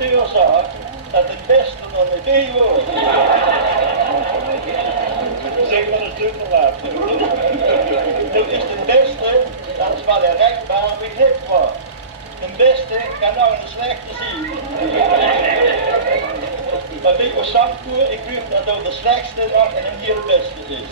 directeur dat het beste van de idee wordt. Zeg maar een stuk te laat. Nu is de beste, dat is wat een rechtbaar begrip wordt. De beste kan nou een slechte zien. Maar weet je, Zandvoer, ik vind dat ook de slechtste nog en hier de beste is.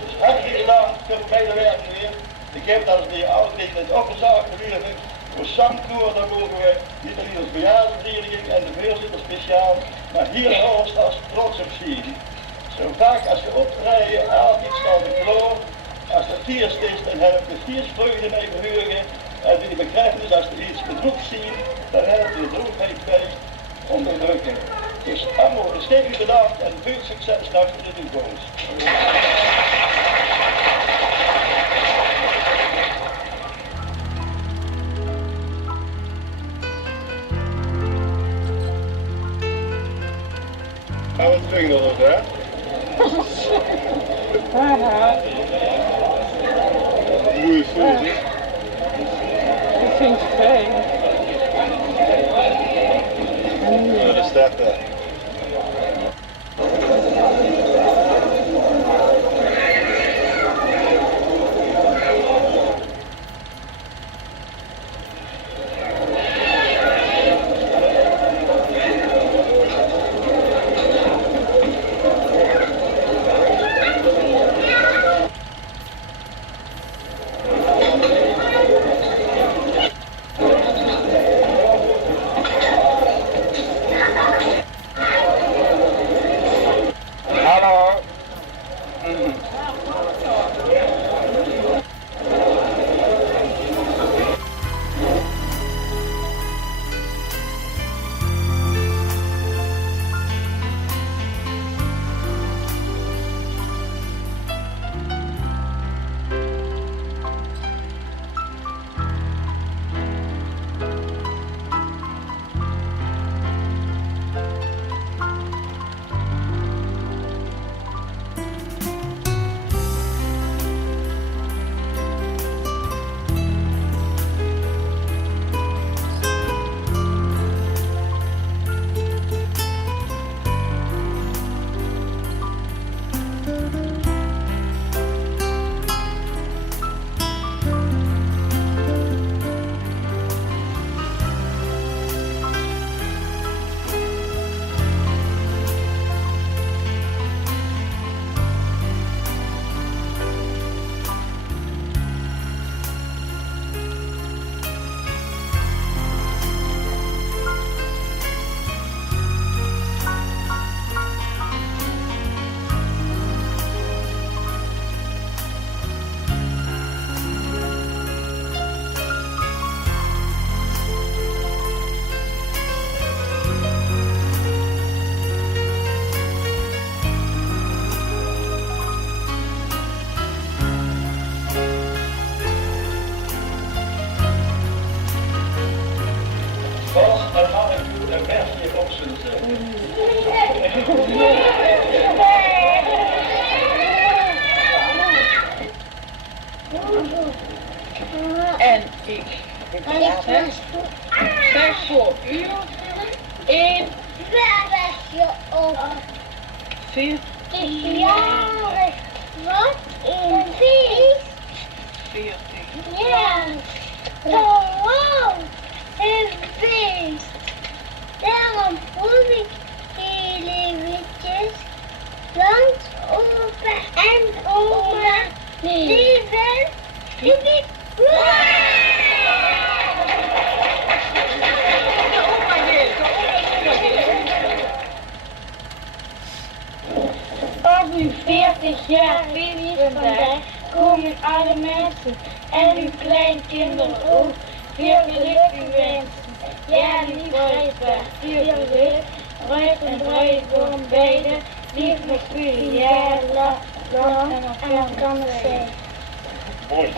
Dus hartelijk gedaan voor het medewerken weer. Ik heb dat weer altijd het opgezaagd gegeven. Voor Zandvoer, daar mogen we niet alleen als bejaardenvereniging en de voorzitter speciaal, maar hier in Oost als trots op zien. Zo vaak als je oprijden, aan iets van de geloof, als het vierst is, dan heb je viersvreugde mee verheugen. En die begrijpen dus als je iets bedroefd ziet, dan heb je de droefheid bij onderdrukken. Dus allemaal steeds bedankt en veel succes naar de toekomst. Gaan we terug nog eens, hè? Hoe is het? Ik vind het fijn. Ja, dat staat daar. En ik zeg voor u 1, 4, Jarig wat een feest. 14. Ja, gewoon een feest. Daarom voel ik heel eventjes langs opa en oma leven. Hippie, Op uw 40 jaar feest vandaag komen alle mensen en uw kleinkinderen ook veel geluk u wensen. Ja, lief bruidpaar, veel geluk. Bruid en bruidegom beiden, lief met jullie jaren lang en dan kan het zijn. Mooi.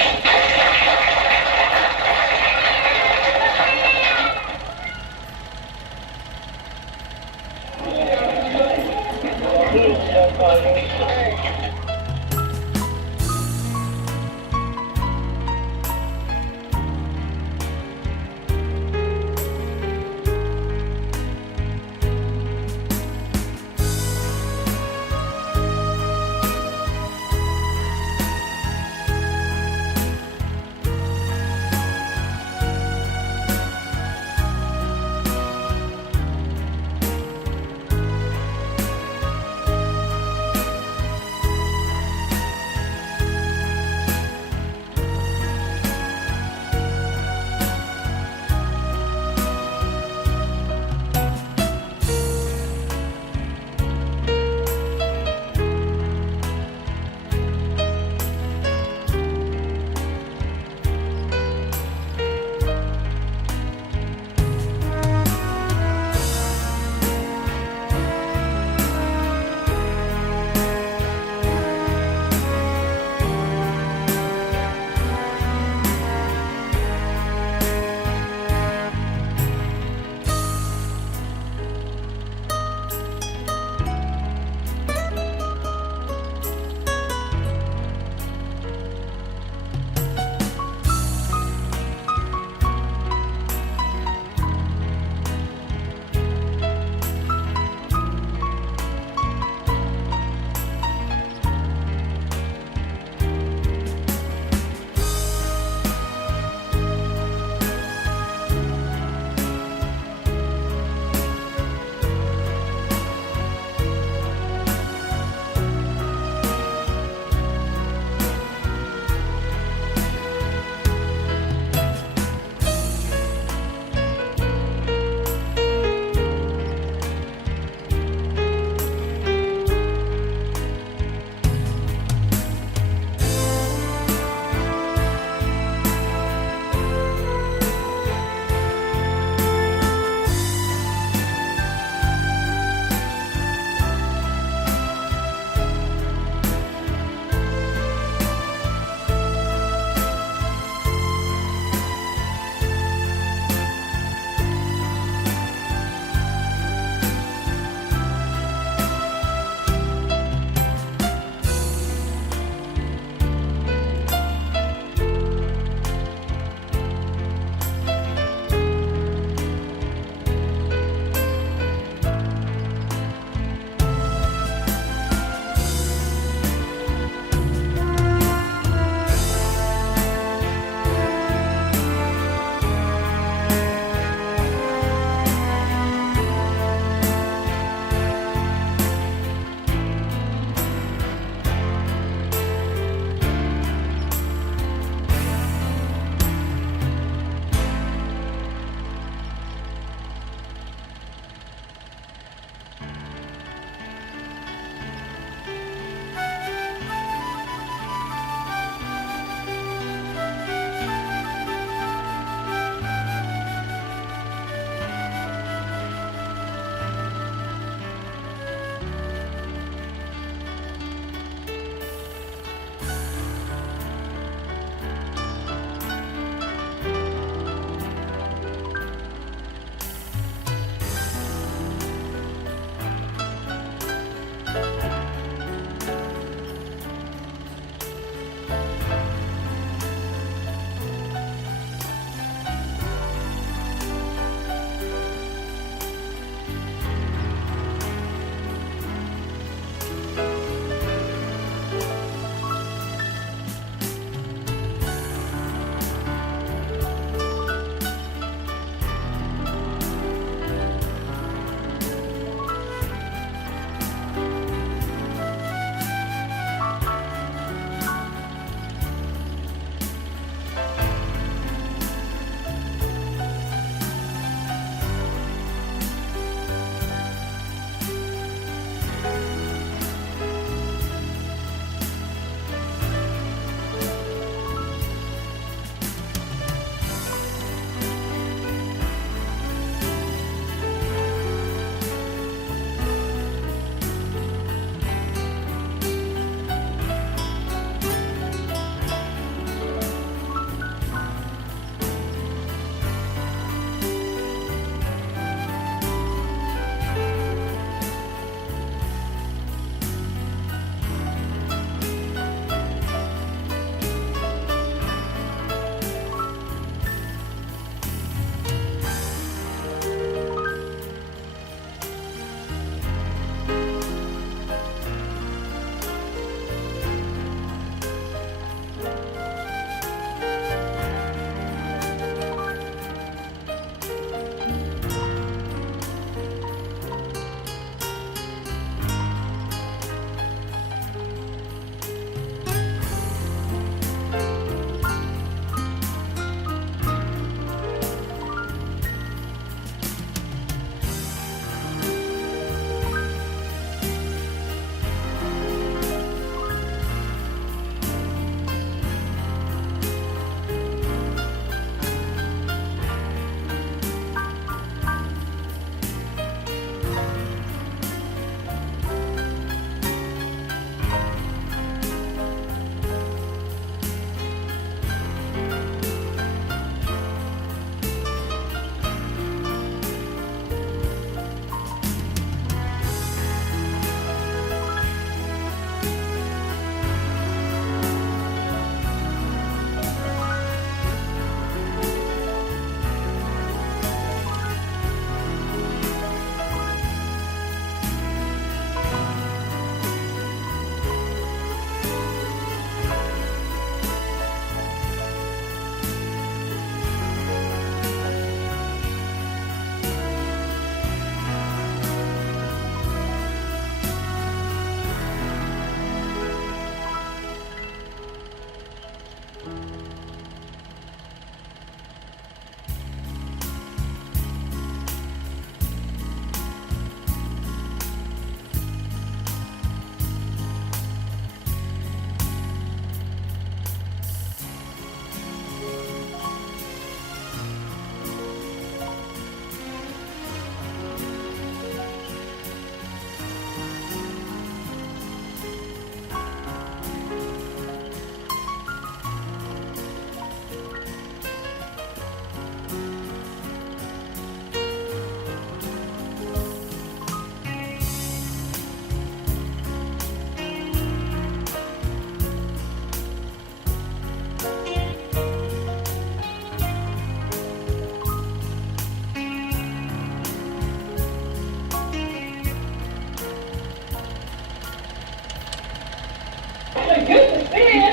Jutte Peer,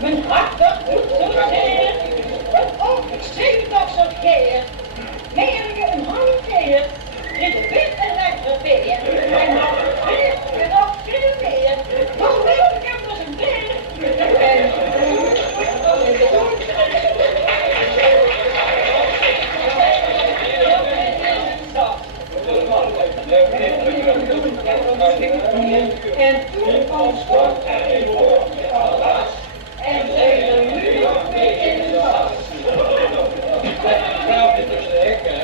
mijn hartelijk goed zo zeer. Ook ik zie nog zo keer. Meer je een handkeer, in de wind en lekker weer. En nog veel en nog veel meer. Dan wil ik hem dus een beer. En toen kwam sport en ik hoorde alles. En zij er nu nog mee in de tas. Nou, dit is de hek, hè?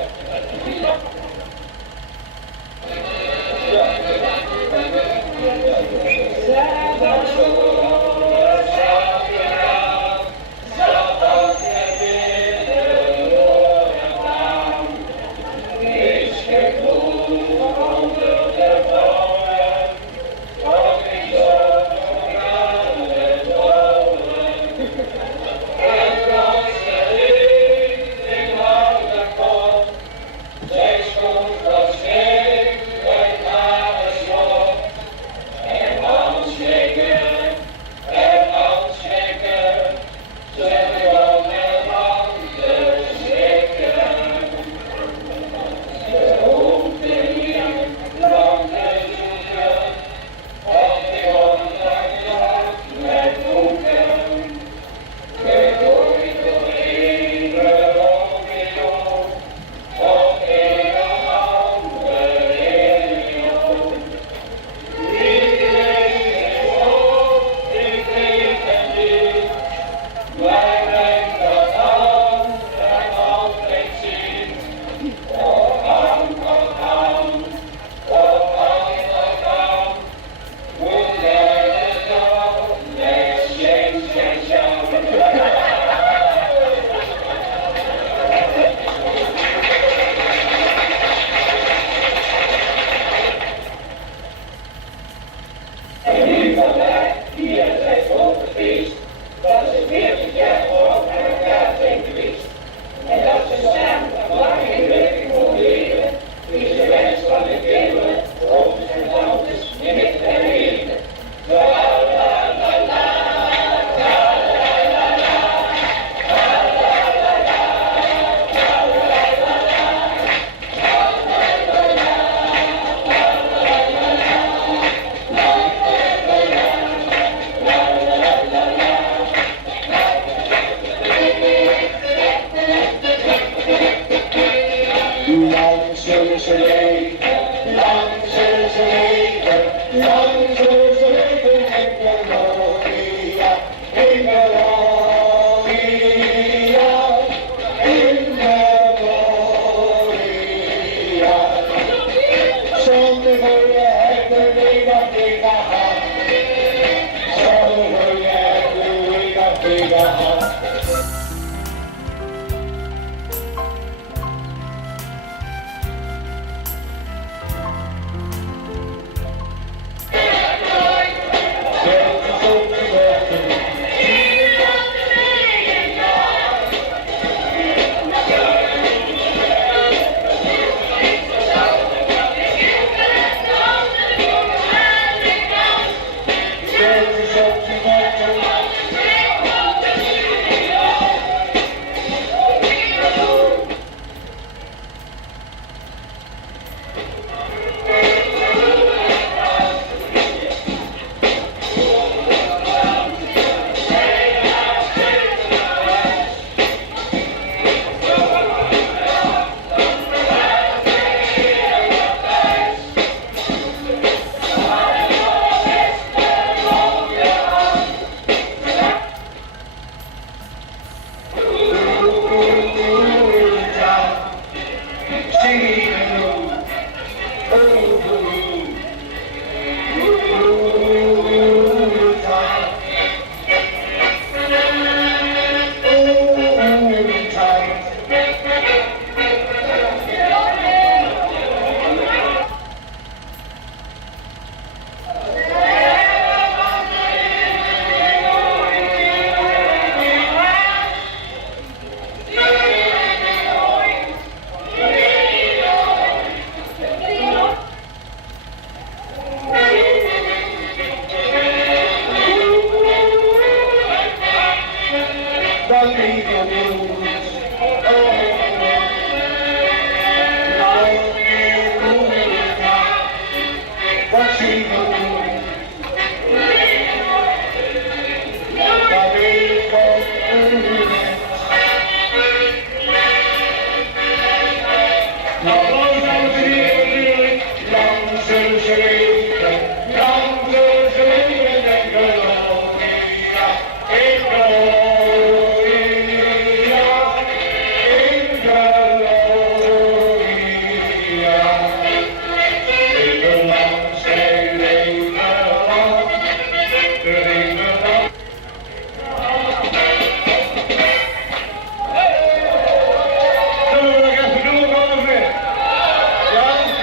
En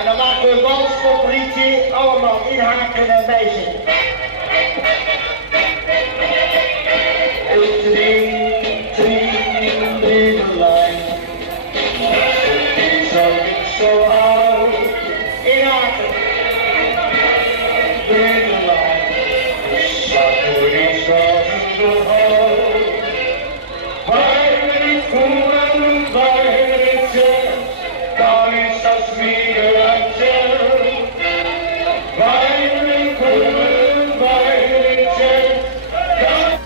dan maken we een danspopliedje, allemaal inhaken en bijzitten. 1, 2, 3, de lijn. Die zal niet zo oud inhaken. De lijn. Zakken die zakken zo hoog. Waar ik kom en waar ik zit, dan is dat weer uit je. Waar ik kom en waar ik zit, dan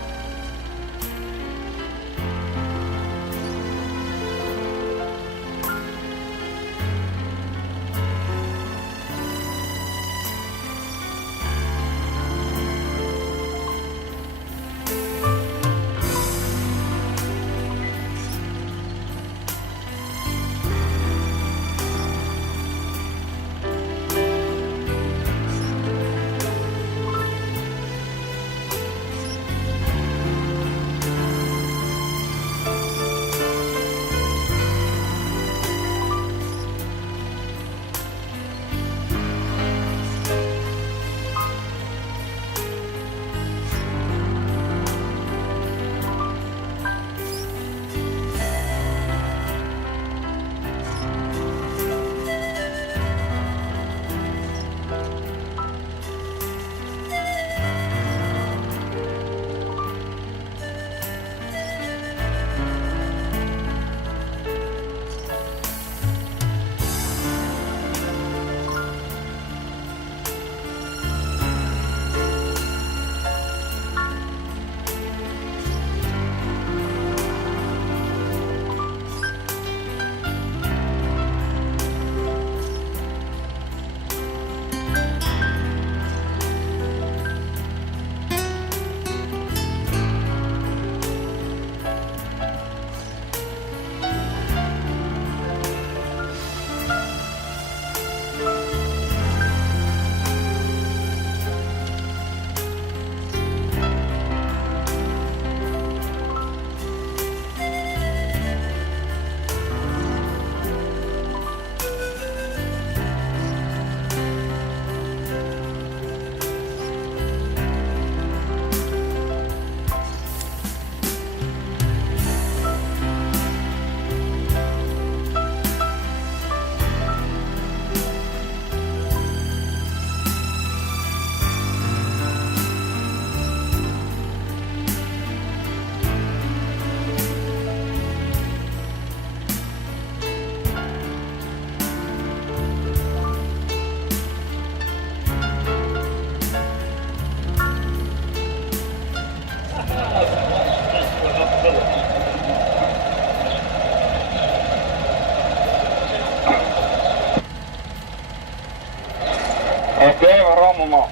Oké, waarom man?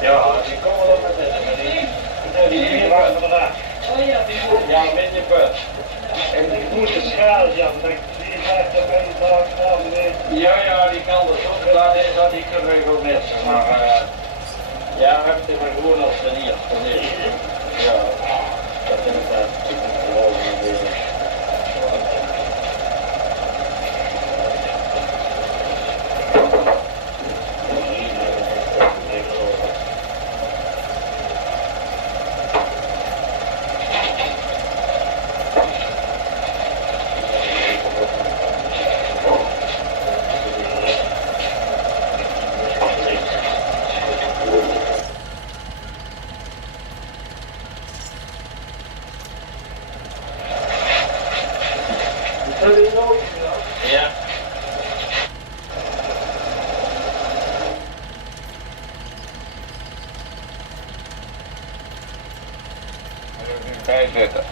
Ja, die komen er met dit. Die vier waren vandaag. Ja, met je bus. En die goede schaal, ja, die blijft er bij de dag staan. Ja, die kan er zo laten is dat die kunnen we wel missen. Maar ja, heb je maar gewoon als ze niet. Ja, dat is inderdaad super gewoon. Ja. Bij zitten.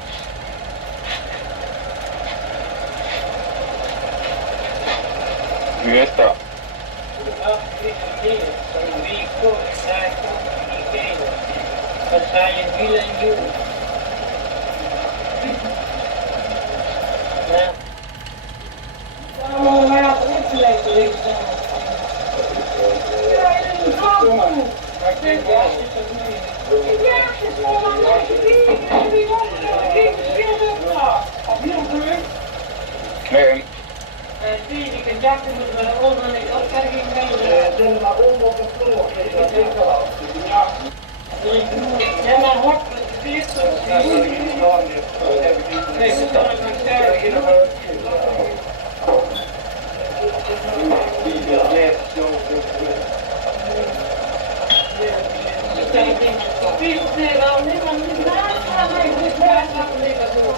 Wie is dat? Wat ga je wielen doen? Nee. Zie je, ik dachten moeten we eronder en ik opmerking mee. Zijn maar onder op de vloer. Dat is wel af. Ja. Ja, maar hop, het is zo. Dat is niet gedaan. Dat heb ik niet. Nee, dat kan ik niet zeggen. Die wil net zo. Wel, niemand niet naast gaan, maar ik moet graag wat liggen doen.